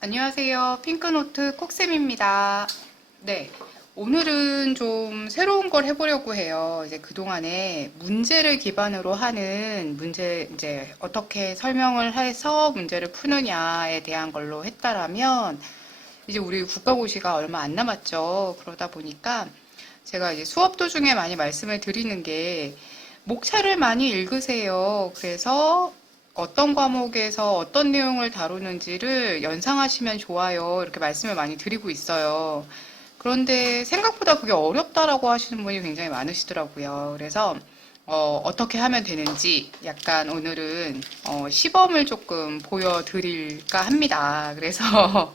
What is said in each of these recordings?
안녕하세요. 핑크노트 콕쌤입니다. 네. 오늘은 좀 새로운 걸 해보려고 해요. 이제 그동안에 문제를 기반으로 하는 이제 어떻게 설명을 해서 문제를 푸느냐에 대한 걸로 했다라면, 이제 우리 국가고시가 얼마 안 남았죠. 그러다 보니까 제가 이제 수업 도중에 많이 말씀을 드리는 게 목차를 많이 읽으세요. 그래서 어떤 과목에서 어떤 내용을 다루는지를 연상하시면 좋아요. 이렇게 말씀을 많이 드리고 있어요. 그런데 생각보다 그게 어렵다라고 하시는 분이 굉장히 많으시더라고요. 그래서 떻게 하면 되는지 약간 오늘은 시범을 조금 보여드릴까 합니다. 그래서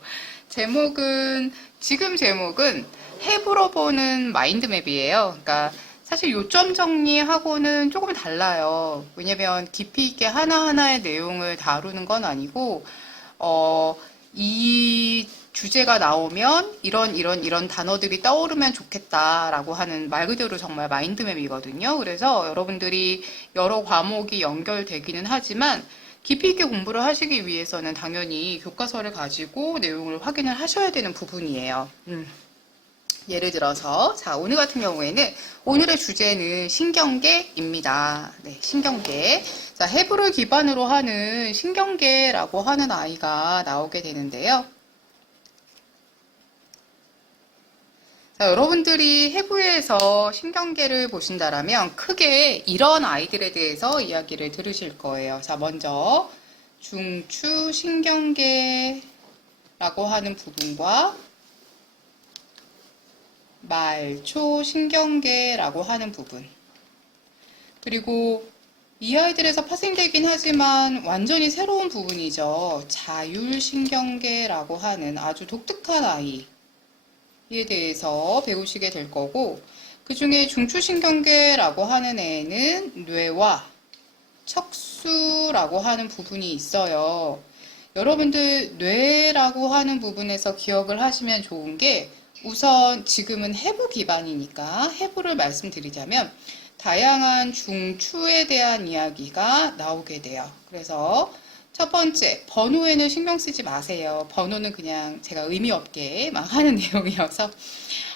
지금 제목은 해부로 보는 마인드맵이에요. 그러니까 사실 요점 정리하고는 조금 달라요. 왜냐면 깊이 있게 하나하나의 내용을 다루는 건 아니고, 이 주제가 나오면 이런 단어들이 떠오르면 좋겠다라고 하는 말 그대로 정말 마인드맵이거든요. 그래서 여러분들이 여러 과목이 연결되기는 하지만 깊이 있게 공부를 하시기 위해서는 당연히 교과서를 가지고 내용을 확인을 하셔야 되는 부분이에요. 예를 들어서, 자, 오늘 같은 경우에는, 오늘의 주제는 신경계입니다. 네, 신경계. 자, 해부를 기반으로 하는 신경계라고 하는 아이가 나오게 되는데요. 자, 여러분들이 해부에서 신경계를 보신다라면 크게 이런 아이들에 대해서 이야기를 들으실 거예요. 자, 먼저 중추신경계라고 하는 부분과 말초신경계라고 하는 부분. 그리고 이 아이들에서 파생되긴 하지만 완전히 새로운 부분이죠. 자율신경계라고 하는 아주 독특한 아이에 대해서 배우시게 될 거고, 그 중에 중추신경계라고 하는 애는 뇌와 척수라고 하는 부분이 있어요. 여러분들 뇌라고 하는 부분에서 기억을 하시면 좋은 게, 우선 지금은 해부 기반이니까 해부를 말씀드리자면 다양한 중추에 대한 이야기가 나오게 돼요. 그래서 첫 번째, 번호에는 신경 쓰지 마세요. 번호는 그냥 제가 의미 없게 막 하는 내용이어서.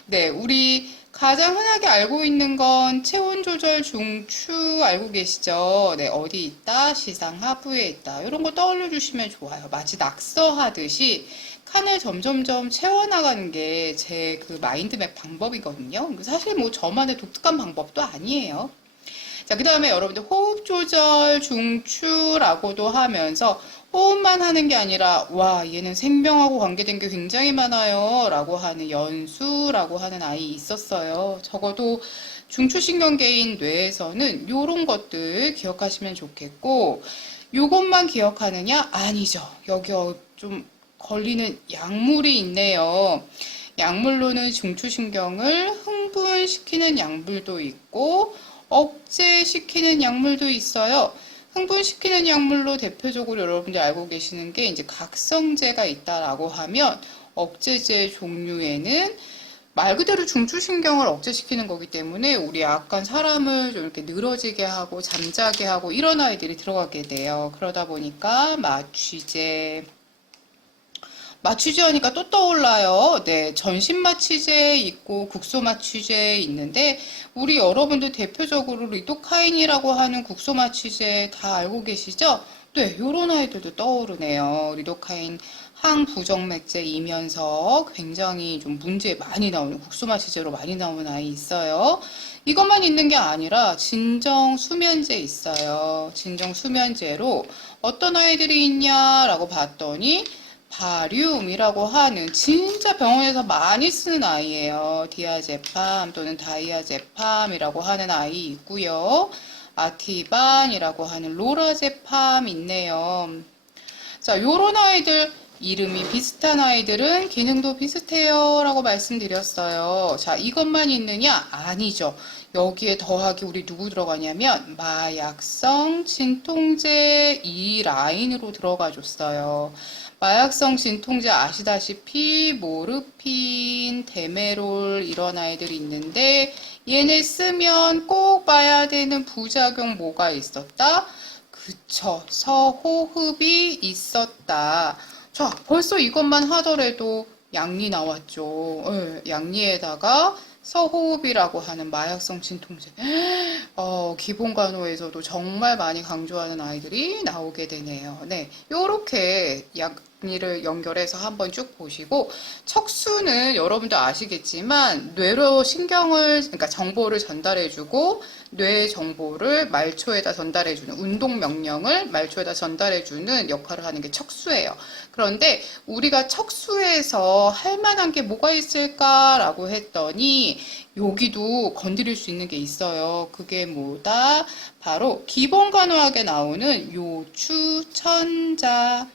네, 우리 가장 흔하게 알고 있는 건 체온 조절 중추 알고 계시죠? 네, 어디 있다, 시상 하부에 있다. 이런 거 떠올려 주시면 좋아요. 마치 낙서하듯이 칸을 점점점 채워나가는 게 제 그 마인드맵 방법이거든요. 사실 뭐 저만의 독특한 방법도 아니에요. 자, 그 다음에 여러분들 호흡 조절 중추라고도 하면서 호흡만 하는 게 아니라, 와, 얘는 생명하고 관계된 게 굉장히 많아요. 라고 하는 연수라고 하는 아이 있었어요. 적어도 중추신경계인 뇌에서는 요런 것들 기억하시면 좋겠고, 요것만 기억하느냐? 아니죠. 여기 좀 걸리는 약물이 있네요. 약물로는 중추신경을 흥분시키는 약물도 있고, 억제시키는 약물도 있어요. 흥분시키는 약물로 대표적으로 여러분들 알고 계시는 게 이제 각성제가 있다라고 하면, 억제제 종류에는 말 그대로 중추신경을 억제시키는 거기 때문에 우리 약간 사람을 좀 이렇게 늘어지게 하고 잠자게 하고 이런 아이들이 들어가게 돼요. 그러다 보니까 마취제 하니까 또 떠올라요. 네, 전신 마취제 있고 국소 마취제 있는데, 우리 여러분들 대표적으로 리도카인이라고 하는 국소 마취제 다 알고 계시죠? 네, 요런 아이들도 떠오르네요. 리도카인 항부정맥제이면서 굉장히 좀 문제 많이 나오는, 국소 마취제로 많이 나오는 아이 있어요. 이것만 있는 게 아니라 진정 수면제 있어요. 진정 수면제로 어떤 아이들이 있냐라고 봤더니 바리움이라고 하는 진짜 병원에서 많이 쓰는 아이예요. 디아제팜 또는 다이아제팜이라고 하는 아이 있고요. 아티반이라고 하는 로라제팜 있네요. 자, 요런 아이들, 이름이 비슷한 아이들은 기능도 비슷해요 라고 말씀드렸어요. 자, 이것만 있느냐? 아니죠. 여기에 더하기 우리 누구 들어가냐면 마약성 진통제 이 라인으로 들어가 줬어요. 마약성 진통제 아시다시피 모르핀, 데메롤 이런 아이들이 있는데, 얘네 쓰면 꼭 봐야 되는 부작용 뭐가 있었다? 그쵸. 서호흡이 있었다. 자, 벌써 이것만 하더라도 양리 나왔죠. 예, 양리에다가 서호흡이라고 하는 마약성 진통제. 기본 간호에서도 정말 많이 강조하는 아이들이 나오게 되네요. 네, 요렇게 양리를 연결해서 한번 쭉 보시고, 척수는 여러분도 아시겠지만 뇌로 신경을, 그러니까 정보를 전달해주고 뇌 정보를 말초에다 전달해주는, 운동 명령을 말초에다 전달해주는 역할을 하는 게 척수예요. 그런데 우리가 척수에서 할 만한 게 뭐가 있을까라고 했더니 여기도 건드릴 수 있는 게 있어요. 그게 뭐다? 바로 기본 간호학에 나오는 요추천자.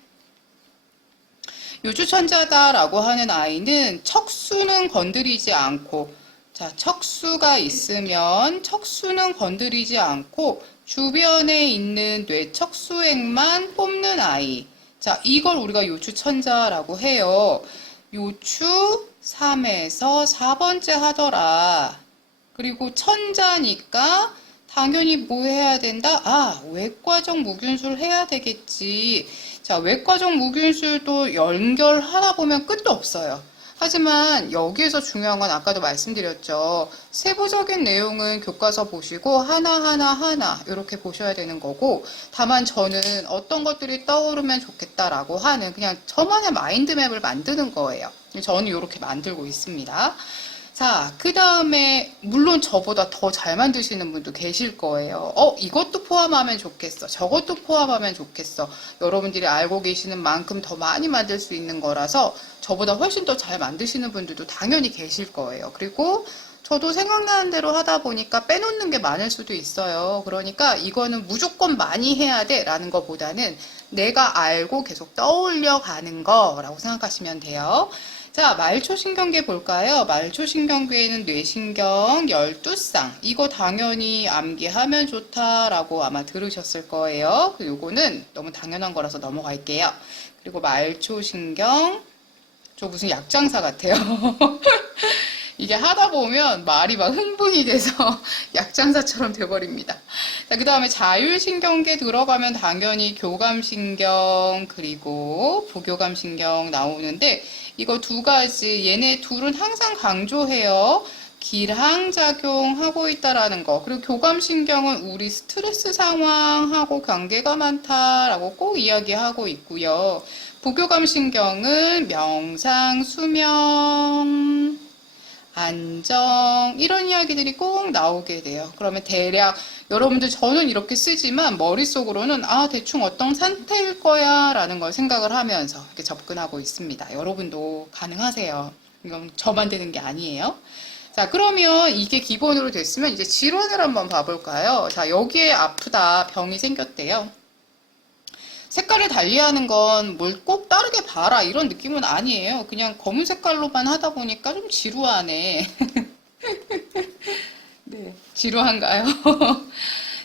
요추천자다라고 하는 아이는 척수는 건드리지 않고, 자, 척수가 있으면 척수는 건드리지 않고 주변에 있는 뇌척수액만 뽑는 아이. 자, 이걸 우리가 요추천자라고 해요. 요추 3에서 4번째 하더라. 그리고 천자니까 당연히 뭐 해야 된다? 외과적 무균술 해야 되겠지. 자, 외과적 무균술도 연결하다 보면 끝도 없어요. 하지만 여기에서 중요한 건 아까도 말씀드렸죠. 세부적인 내용은 교과서 보시고 하나 이렇게 보셔야 되는 거고, 다만 저는 어떤 것들이 떠오르면 좋겠다라고 하는 그냥 저만의 마인드맵을 만드는 거예요. 저는 이렇게 만들고 있습니다. 자, 그 다음에 물론 저보다 더 잘 만드시는 분도 계실 거예요. 이것도 포함하면 좋겠어. 저것도 포함하면 좋겠어. 여러분들이 알고 계시는 만큼 더 많이 만들 수 있는 거라서 저보다 훨씬 더 잘 만드시는 분들도 당연히 계실 거예요. 그리고 저도 생각나는 대로 하다 보니까 빼놓는 게 많을 수도 있어요. 그러니까 이거는 무조건 많이 해야 돼 라는 것보다는 내가 알고 계속 떠올려 가는 거라고 생각하시면 돼요. 자, 말초신경계 볼까요? 말초신경계에는 뇌신경 12쌍. 이거 당연히 암기하면 좋다라고 아마 들으셨을 거예요. 요거는 너무 당연한 거라서 넘어갈게요. 그리고 말초신경, 저 무슨 약장사 같아요. 이게 하다 보면 말이 막 흥분이 돼서 약장사처럼 돼버립니다. 자, 그 다음에 자율신경계 들어가면 당연히 교감신경 그리고 부교감신경 나오는데, 이거 두 가지, 얘네 둘은 항상 강조해요. 길항작용하고 있다라는 거. 그리고 교감신경은 우리 스트레스 상황하고 관계가 많다라고 꼭 이야기하고 있고요. 부교감신경은 명상, 수면, 안정, 이런 이야기들이 꼭 나오게 돼요. 그러면 대략 여러분들, 저는 이렇게 쓰지만 머릿속으로는 대충 어떤 상태일 거야 라는 걸 생각을 하면서 이렇게 접근하고 있습니다. 여러분도 가능하세요. 이건 저만 되는 게 아니에요. 자, 그러면 이게 기본으로 됐으면 이제 질환을 한번 봐볼까요? 자, 여기에 아프다, 병이 생겼대요. 색깔을 달리하는 건 뭘 꼭 다르게 봐라 이런 느낌은 아니에요. 그냥 검은 색깔로만 하다 보니까 좀 지루하네. 네, 지루한가요?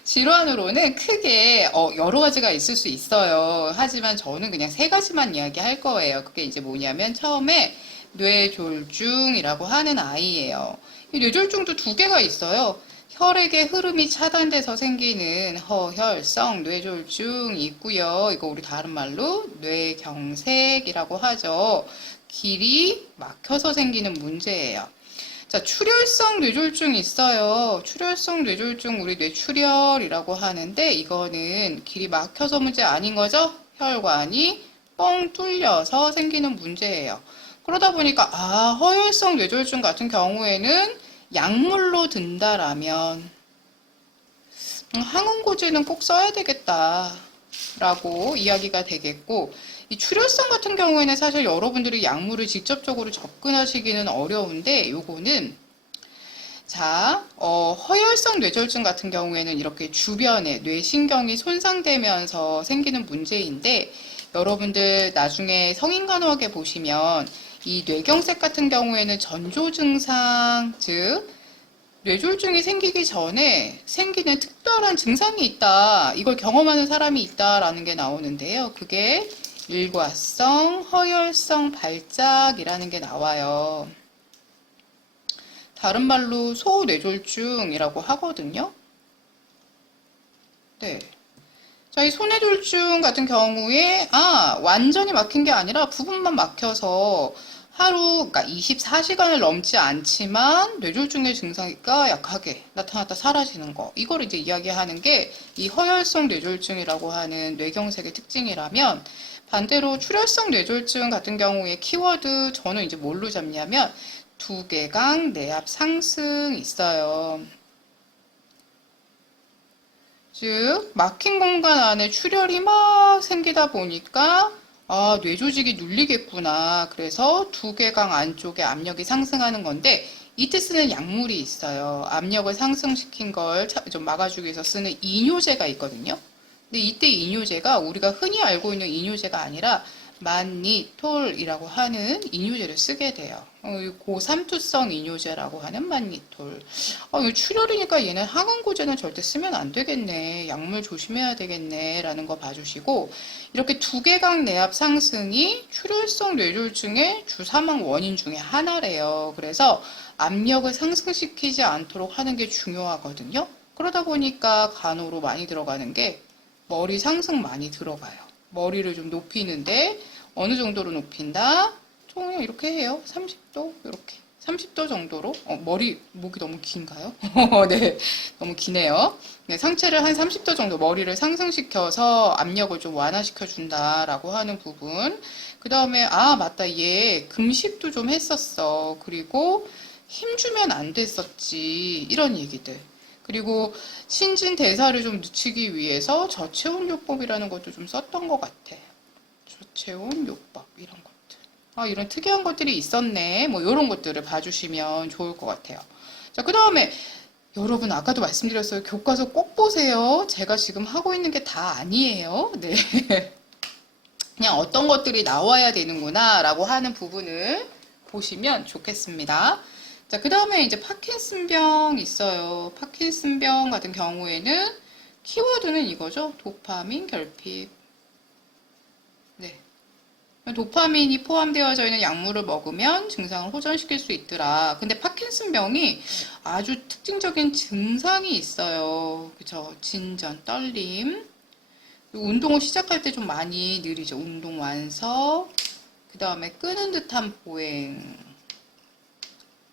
질환으로는 크게 여러 가지가 있을 수 있어요. 하지만 저는 그냥 세 가지만 이야기할 거예요. 그게 이제 뭐냐면 처음에 뇌졸중이라고 하는 아이예요. 이 뇌졸중도 두 개가 있어요. 혈액의 흐름이 차단돼서 생기는 허혈성 뇌졸중이 있고요. 이거 우리 다른 말로 뇌경색이라고 하죠. 길이 막혀서 생기는 문제예요. 자, 출혈성 뇌졸중이 있어요. 출혈성 뇌졸중 우리 뇌출혈이라고 하는데, 이거는 길이 막혀서 문제 아닌 거죠? 혈관이 뻥 뚫려서 생기는 문제예요. 그러다 보니까 허혈성 뇌졸중 같은 경우에는 약물로 든다라면 항응고제는 꼭 써야 되겠다라고 이야기가 되겠고, 이 출혈성 같은 경우에는 사실 여러분들이 약물을 직접적으로 접근하시기는 어려운데, 요거는 자, 허혈성 뇌졸중 같은 경우에는 이렇게 주변에 뇌신경이 손상되면서 생기는 문제인데, 여러분들 나중에 성인간호학에 보시면 이 뇌경색 같은 경우에는 전조 증상, 즉 뇌졸중이 생기기 전에 생기는 특별한 증상이 있다, 이걸 경험하는 사람이 있다라는 게 나오는데요. 그게 일과성 허혈성 발작이라는 게 나와요. 다른 말로 소뇌졸중이라고 하거든요. 네. 자, 이 손해졸중 같은 경우에, 완전히 막힌 게 아니라 부분만 막혀서 하루, 그러니까 24시간을 넘지 않지만 뇌졸중의 증상이 약하게 나타났다 사라지는 거. 이걸 이제 이야기하는 게 이 허혈성 뇌졸중이라고 하는 뇌경색의 특징이라면, 반대로 출혈성 뇌졸중 같은 경우에 키워드 저는 이제 뭘로 잡냐면 두개강 내압 상승 있어요. 즉 막힌 공간 안에 출혈이 막 생기다 보니까 뇌조직이 눌리겠구나. 그래서 두개강 안쪽에 압력이 상승하는 건데 이때 쓰는 약물이 있어요. 압력을 상승시킨 걸 좀 막아주기 위해서 쓰는 이뇨제가 있거든요. 근데 이때 이뇨제가 우리가 흔히 알고 있는 이뇨제가 아니라 만니톨이라고 하는 이뇨제를 쓰게 돼요. 고삼투성 이뇨제라고 하는 만니톨. 이거 출혈이니까 얘는 항원고제는 절대 쓰면 안 되겠네. 약물 조심해야 되겠네. 라는 거 봐주시고, 이렇게 두개강 내압 상승이 출혈성 뇌졸중의 주사망 원인 중에 하나래요. 그래서 압력을 상승시키지 않도록 하는 게 중요하거든요. 그러다 보니까 간호로 많이 들어가는 게 머리 상승 많이 들어가요. 머리를 좀 높이는데 어느 정도로 높인다? 총 이렇게 해요. 30도 이렇게 30도 정도로. 목이 너무 긴가요? 네, 너무 기네요. 네, 상체를 한 30도 정도 머리를 상승시켜서 압력을 좀 완화시켜 준다라고 하는 부분. 그 다음에 맞다, 얘 금식도 좀 했었어. 그리고 힘주면 안 됐었지. 이런 얘기들. 그리고 신진대사를 좀 늦추기 위해서 저체온요법이라는 것도 좀 썼던 것 같아. 저체온요법 이런 것들. 이런 특이한 것들이 있었네. 뭐 이런 것들을 봐주시면 좋을 것 같아요. 자, 그 다음에 여러분 아까도 말씀드렸어요. 교과서 꼭 보세요. 제가 지금 하고 있는 게 다 아니에요. 네. 그냥 어떤 것들이 나와야 되는구나 라고 하는 부분을 보시면 좋겠습니다. 자, 그 다음에 이제 파킨슨병 있어요. 파킨슨병 같은 경우에는 키워드는 이거죠. 도파민 결핍. 네. 도파민이 포함되어져 있는 약물을 먹으면 증상을 호전시킬 수 있더라. 근데 파킨슨병이 아주 특징적인 증상이 있어요. 그쵸? 진전, 떨림. 운동을 시작할 때 좀 많이 느리죠. 운동 완서. 그 다음에 끄는 듯한 보행.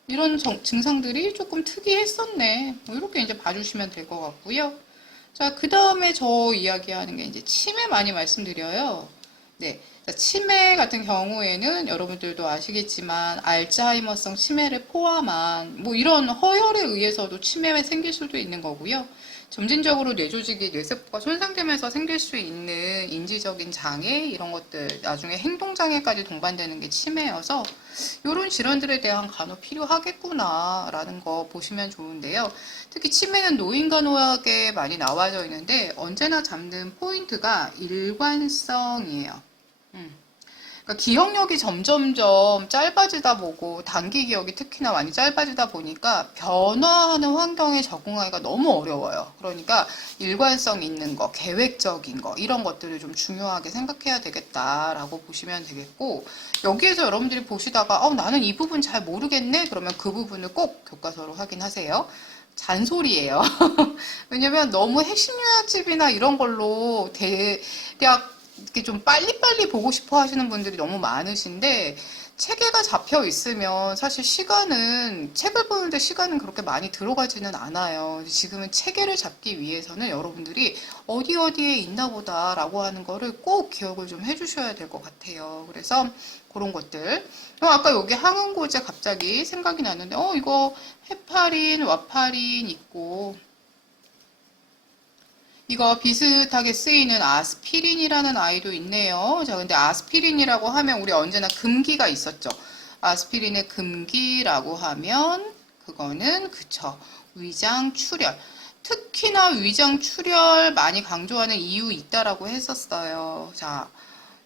이런 증상들이 조금 특이했었네. 뭐 이렇게 이제 봐주시면 될 것 같고요. 자, 그 다음에 저 이야기하는 게 이제 치매 많이 말씀드려요. 네. 자, 치매 같은 경우에는 여러분들도 아시겠지만 알츠하이머성 치매를 포함한 뭐 이런 허혈에 의해서도 치매가 생길 수도 있는 거고요. 점진적으로 뇌조직이 뇌세포가 손상되면서 생길 수 있는 인지적인 장애 이런 것들 나중에 행동장애까지 동반되는 게 치매여서 이런 질환들에 대한 간호 필요하겠구나 라는 거 보시면 좋은데요. 특히 치매는 노인간호학에 많이 나와져 있는데 언제나 잡는 포인트가 일관성이에요. 그러니까 기억력이 점점점 짧아지다 보고 단기 기억이 특히나 많이 짧아지다 보니까 변화하는 환경에 적응하기가 너무 어려워요. 그러니까 일관성 있는 거, 계획적인 거 이런 것들을 좀 중요하게 생각해야 되겠다라고 보시면 되겠고 여기에서 여러분들이 보시다가 나는 이 부분 잘 모르겠네 그러면 그 부분을 꼭 교과서로 확인하세요. 잔소리예요. 왜냐면 너무 핵심 요약집이나 이런 걸로 대략 이렇게 좀 빨리빨리 보고 싶어 하시는 분들이 너무 많으신데 체계가 잡혀 있으면 사실 책을 보는데 시간은 그렇게 많이 들어가지는 않아요. 지금은 체계를 잡기 위해서는 여러분들이 어디에 있나 보다라고 하는 거를 꼭 기억을 좀 해주셔야 될 것 같아요. 그래서 그런 것들. 아까 여기 항응고제 갑자기 생각이 났는데 이거 헤파린, 와파린 있고 이거 비슷하게 쓰이는 아스피린이라는 아이도 있네요. 자, 근데 아스피린이라고 하면 우리 언제나 금기가 있었죠. 아스피린의 금기라고 하면 그거는 그쵸. 위장 출혈. 특히나 위장 출혈 많이 강조하는 이유 있다라고 했었어요. 자,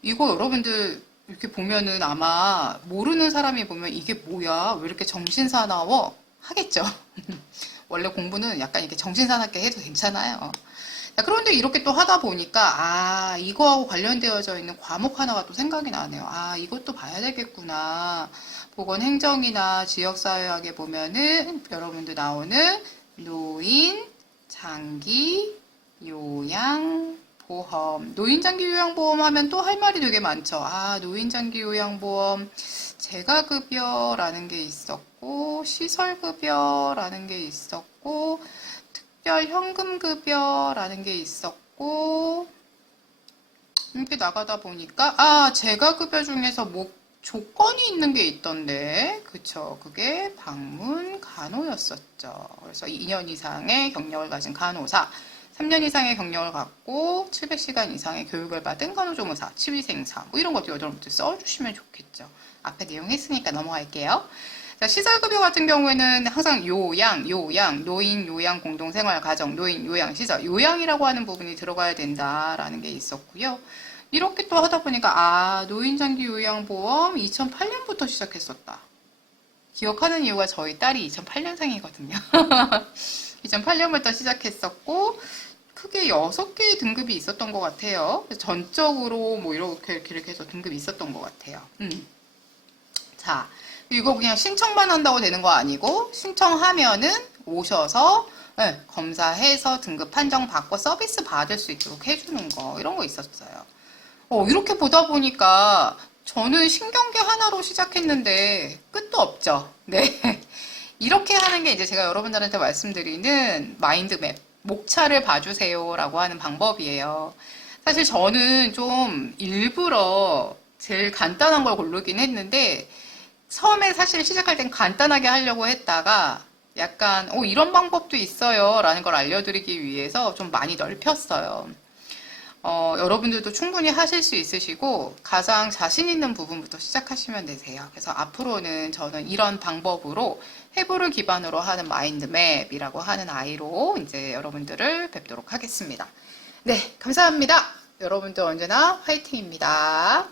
이거 여러분들 이렇게 보면은 아마 모르는 사람이 보면 이게 뭐야? 왜 이렇게 정신사나워? 하겠죠. 원래 공부는 약간 이렇게 정신사납게 해도 괜찮아요. 그런데 이렇게 또 하다 보니까 이거하고 관련되어져 있는 과목 하나가 또 생각이 나네요. 이것도 봐야 되겠구나. 보건행정이나 지역사회학에 보면은 여러분들 나오는 노인, 장기, 요양, 보험. 노인장기 요양보험 하면 또 할 말이 되게 많죠. 아, 노인장기 요양보험, 재가급여라는 게 있었고, 시설급여라는 게 있었고, 특별현금급여라는 게 있었고, 이렇게 나가다 보니까, 아, 재가급여 중에서 조건이 있는 게 있던데, 그쵸. 그게 방문 간호였었죠. 그래서 2년 이상의 경력을 가진 간호사, 3년 이상의 경력을 갖고 700시간 이상의 교육을 받은 간호조무사, 치위생사, 뭐 이런 것도 여러분들 써주시면 좋겠죠. 앞에 내용 했으니까 넘어갈게요. 자, 시설급여 같은 경우에는 항상 요양, 노인 요양 공동생활 가정, 노인 요양 시설, 요양이라고 하는 부분이 들어가야 된다라는 게 있었고요. 이렇게 또 하다 보니까 아, 노인장기 요양보험 2008년부터 시작했었다. 기억하는 이유가 저희 딸이 2008년생이거든요. 2008년부터 시작했었고 크게 6개의 등급이 있었던 것 같아요. 전적으로 뭐 이렇게 해서 등급이 있었던 것 같아요. 자, 이거 그냥 신청만 한다고 되는 거 아니고 신청하면은 오셔서 네, 검사해서 등급 판정 받고 서비스 받을 수 있도록 해주는 거 이런 거 있었어요. 이렇게 보다 보니까 저는 신경계 하나로 시작했는데 끝도 없죠. 네. 이렇게 하는 게 이제 제가 여러분들한테 말씀드리는 마인드맵, 목차를 봐주세요라고 하는 방법이에요. 사실 저는 좀 일부러 제일 간단한 걸 고르긴 했는데 처음에 사실 시작할 땐 간단하게 하려고 했다가 약간 이런 방법도 있어요 라는 걸 알려드리기 위해서 좀 많이 넓혔어요. 여러분들도 충분히 하실 수 있으시고 가장 자신 있는 부분부터 시작하시면 되세요. 그래서 앞으로는 저는 이런 방법으로 해부를 기반으로 하는 마인드맵이라고 하는 아이로 이제 여러분들을 뵙도록 하겠습니다. 네, 감사합니다. 여러분들 언제나 화이팅입니다.